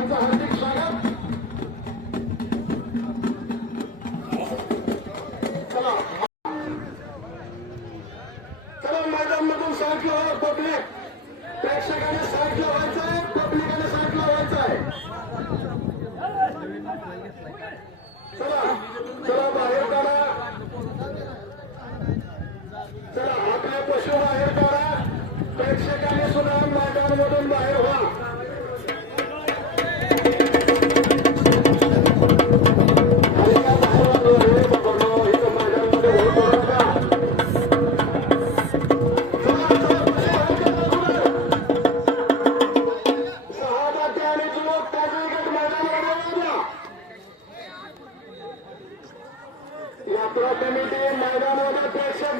यांचं चला चला साथ लावा पब्लिक. साथ लावायचा आहे पब्लिकाने साथ लावायचा चला चला बाहेर काढा. चला आपल्या पशु बाहेर काढा. प्रेक्षकाने सुद्धा मैदान मधून बाहेर व्हा. यात्रा कमेटी मैदान वाला प्रेक्षक